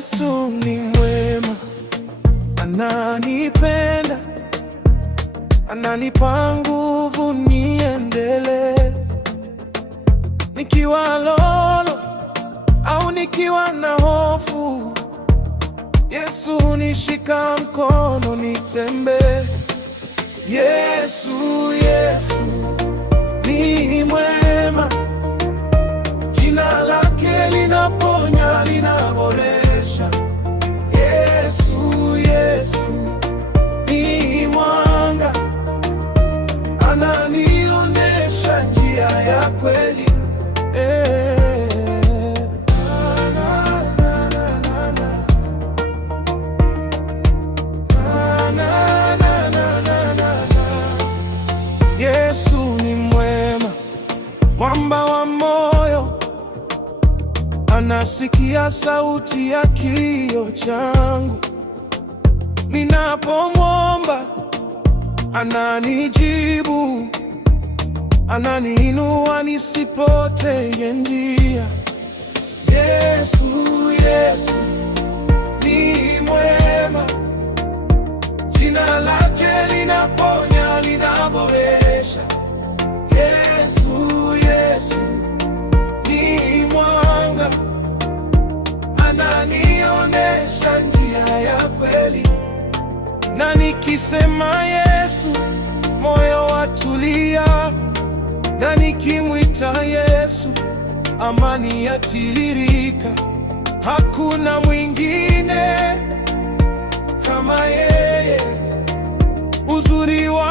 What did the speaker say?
Yesu ni mwema, ananipenda, ananipa nguvu niendelee. Nikiwa lolo au nikiwa na hofu, Yesu hunishika mkono nitembee. Yesu, Yesu ni mwema, jina lake linaponya, linaboresha. Yesu, Yesu ni mwanga, ananionyesha njia ya kweli. Yesu ni mwema, mwamba wa moyo, anasikia sauti ya kilio changu. Ninapomwomba ananijibu, ananiinua nisipotee njia. Yesu, Yesu ni mwema, jina lake linaponya, linaboresha. Yesu, Yesu ni mwanga, ananionyesha njia ya kweli. Na nikisema Yesu, moyo watulia, na nikimwita Yesu, amani yatiririka. Hakuna mwingine kama yeye, uzuri wa